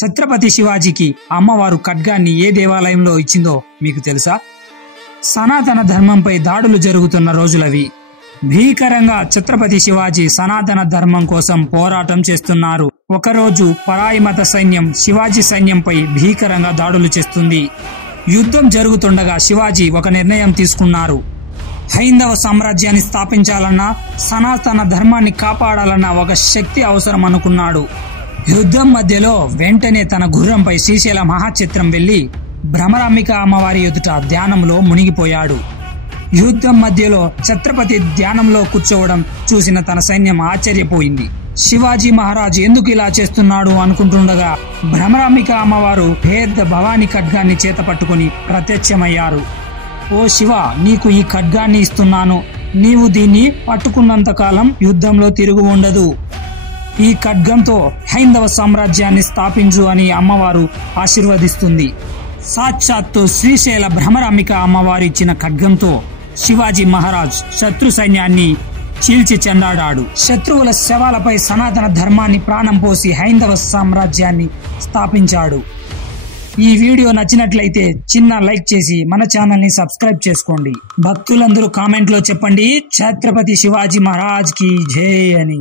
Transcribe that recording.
ఛత్రపతి శివాజీకి అమ్మవారు ఖడ్గాన్ని ఏ దేవాలయంలో ఇచ్చిందో మీకు తెలుసా? సనాతన ధర్మంపై దాడులు జరుగుతున్న రోజులవి. భీకరంగా ఛత్రపతి శివాజీ సనాతన ధర్మం కోసం పోరాటం చేస్తున్నారు. ఒకరోజు పరాయి మత సైన్యం శివాజీ సైన్యంపై భీకరంగా దాడులు చేస్తుంది. యుద్ధం జరుగుతుండగా శివాజీ ఒక నిర్ణయం తీసుకున్నారు. హైందవ సామ్రాజ్యాన్ని స్థాపించాలన్నా, సనాతన ధర్మాన్ని కాపాడాలన్న ఒక శక్తి అవసరం అనుకున్నాడు. యుద్ధం మధ్యలో వెంటనే తన గుర్రంపై శ్రీశైల మహాక్షేత్రం వెళ్లి భ్రమరాంబిక అమ్మవారి ఎదుట ధ్యానంలో మునిగిపోయాడు. యుద్ధం మధ్యలో ఛత్రపతి ధ్యానంలో కూర్చోవడం చూసిన తన సైన్యం ఆశ్చర్యపోయింది. శివాజీ మహారాజ్ ఎందుకు ఇలా చేస్తున్నాడు అనుకుంటుండగా భ్రమరాంబిక అమ్మవారు పెద్ద భవానీ ఖడ్గాన్ని చేత పట్టుకుని ప్రత్యక్షమయ్యారు. ఓ శివ, నీకు ఈ ఖడ్గాన్ని ఇస్తున్నాను. నీవు దీన్ని పట్టుకున్నంత కాలం యుద్ధంలో తిరుగు ఉండదు. ఈ ఖడ్గంతో హైందవ సామ్రాజ్యాన్ని స్థాపించు అని అమ్మవారు ఆశీర్వదిస్తుంది. సాక్షాత్తు శ్రీశైల భ్రమరాంబిక అమ్మవారు ఇచ్చిన ఖడ్గంతో శివాజీ మహారాజ్ శత్రు సైన్యాన్ని చీల్చి చెండాడాడు. శత్రువుల శవాలపై సనాతన ధర్మాన్ని ప్రాణం పోసి హైందవ సామ్రాజ్యాన్ని స్థాపించాడు. ఈ వీడియో నచ్చినట్లయితే చిన్న లైక్ చేసి మన ఛానల్ ని సబ్స్క్రైబ్ చేసుకోండి. భక్తులందరూ కామెంట్ లో చెప్పండి, ఛత్రపతి శివాజీ మహారాజ్ కి జై అని.